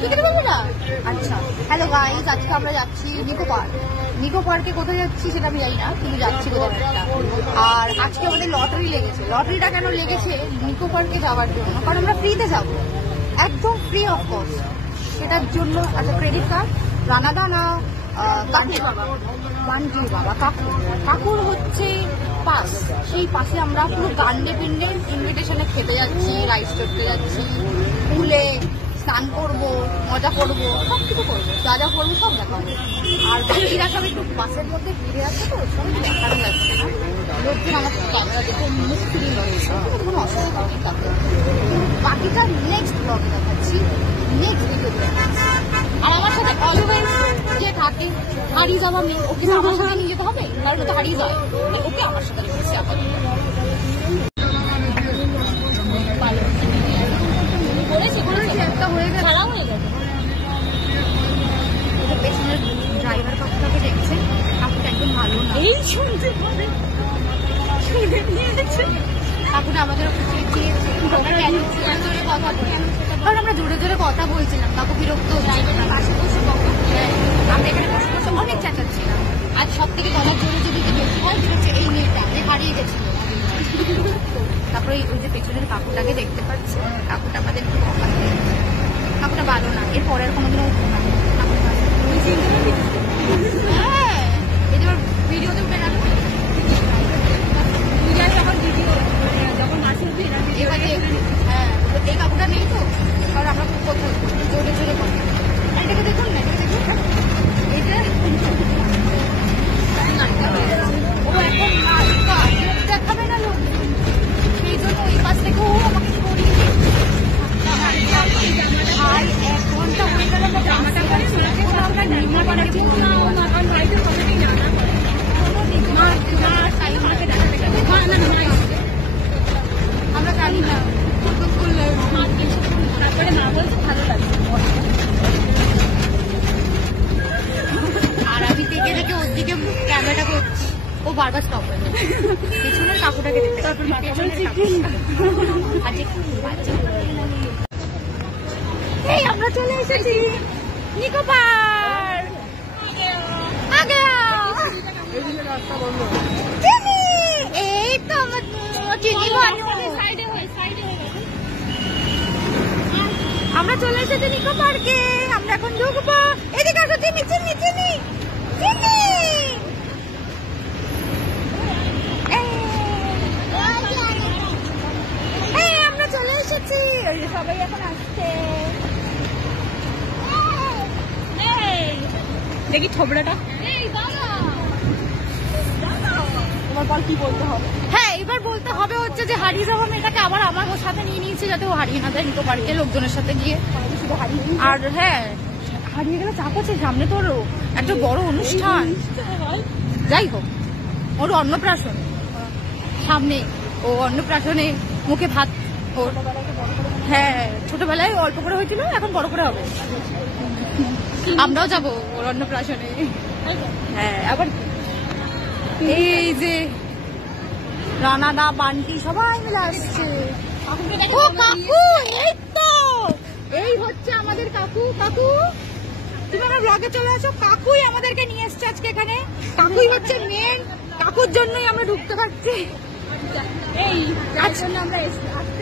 Ticket পাবো না? আচ্ছা, হ্যালো গাইস, আজকে আমরা যাচ্ছি নিকো পার্ক। নিকো পার্কে কোথায় যাচ্ছি সেটা আমি জানি না, কিন্তু যাচ্ছি কোথাও একটা। আর আজকে আমাদের লটারি লেগেছে। লটারিটা কেন লেগেছে? নিকো পার্কে যাওয়ার জন্য, কারণ আমরা ফ্রিতে যাবো, একদম ফ্রি অফ কস্ট। সেটার জন্য আচ্ছা, ক্রেডিট কার্ড রানাদা না বান্টির বাবা কাকুর হচ্ছে পাস, সেই পাশে আমরা পুরো গান্ডে পিন্ডে ইনভিটেশনে খেতে যাচ্ছি, রাইস করতে যাচ্ছি, পুলে স্নান করবো, মজা করবো, সব কিছু করবো, যা যা করবো সব দেখাবো। আর বাকিরা সব একটু বাসের মধ্যে ঘুরে আসছে, তো সব দেখানো যাচ্ছে না। লোকজন আমার ক্যামেরা দেখে মুখ ফিরিয়ে রয়েছে, কোনো অসুবিধা নেই। তারপরে বাকিটা নেক্সট ব্লগে দেখাচ্ছি, নেক্সট ভিডিওতে দেখাচ্ছি। আর আমার সাথে অলওয়েজ যে থাকে হারিয়ে যাওয়া মেয়ে, ওকে আমার সাথে নিয়ে যেতে হবে, কারণ ও তো হারিয়ে যায়, ওকে আমার সাথে রেখেছে আপাতত। পেছনের ড্রাইভার কাকুটাকে দেখছে, কাকুটা একদম ভালো না, এই শুনতে পাবে, শুনে নিয়েছে কাকুটা আমাদের কারণ আমরা জোরে জোরে কথা বলছিলাম, কাকু বিরক্ত ড্রাইভারের পাশে বসে আমরা এখানে বসে বসে অনেক চেঁচাচ্ছিলাম। আজ সব থেকে গলার জোরে যদি বেশি হয় সেটা হচ্ছে এই মেয়েটা হারিয়ে গেছিল। তারপরে ওই যে পেছনের কাকুটাকে দেখতে পাচ্ছি, কাকুটা আমাদের একটু কথা বলছে, কাকুটা ভালো না, এর পরের কোনোদিনও উঠবো না। হ্যাঁ, এই যে ভিডিওতে উঠে রাখবো যখন আসে, হ্যাঁ এই কাকুটা নেই তো, কারণ আমরা খুব কথা জোরে জোরে কথা। এটাকে দেখুন না, এটা দেখুন, এই যে ও এখন দেখাবে না লোক, সেই জন্য ওই পাশ থেকে ও আমাকে সরিয়ে দিয়েছে। আর 1 ঘন্টা হয়ে গেল আমরা জামাটা পাচ্ছি, আমরা নির্মা পাড়াচ্ছি, আমরা জানি না তারপরে মা বলছে ভালো লাগছে। আর আমি থেকে থেকে ওর দিকে ক্যামেরাটা করছি, ও বারবার স্টপ হয়ে যাবে, পেছনের কাকুটাকে দেখতে। এই আমরা চলে এসেছি নিকো পার্ক। আগে এই তো আমার চিনি, আমরা চলে এসেছি নিকো পার্কে, আমরা এখন ঢুকবো। এদিকে আসো, চিনি চিনি চিনি চিনি, আমরা চলে এসেছি, সবাই এখন আসছে। দেখি থোবড়াটা, এবার বল কি বলতে হবে। হ্যাঁ, এবার বলতে হবে হচ্ছে যে হারিয়ে যাওয়া মেয়েটাকে আবার আমার ওর সাথে নিয়ে নিয়েছে, যাতে ও হারিয়ে না যায় নিকো পার্কে লোকজনের সাথে গিয়ে। আর হ্যাঁ, হারিয়ে গেলে চাপ আছে, সামনে তোর একটা বড় অনুষ্ঠান, যাই হোক ওর অন্নপ্রাশন সামনে, ও অন্নপ্রাশনে মুখে ভাত ওর, হ্যাঁ ছোটবেলায় অল্প করে হয়েছিল, এখন বড় করে হবে। আমরাও যাবো ওর অন্নপ্রাশনে। হ্যাঁ, আবার এই যে রানাদা বান্টি সবাই মিলে আসছে। ও কাকু, এই তো এই হচ্ছে আমাদের কাকু। কাকু তুমি আমার ব্লগে চলে আসো, কাকুই আমাদেরকে নিয়ে এসছে আজকে এখানে, কাকুই হচ্ছে মেন, কাকুর জন্যই আমরা ঢুকতে পারছি। এই জন্য আমরা,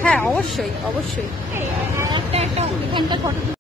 হ্যাঁ অবশ্যই অবশ্যই একটা এখানকার ফটো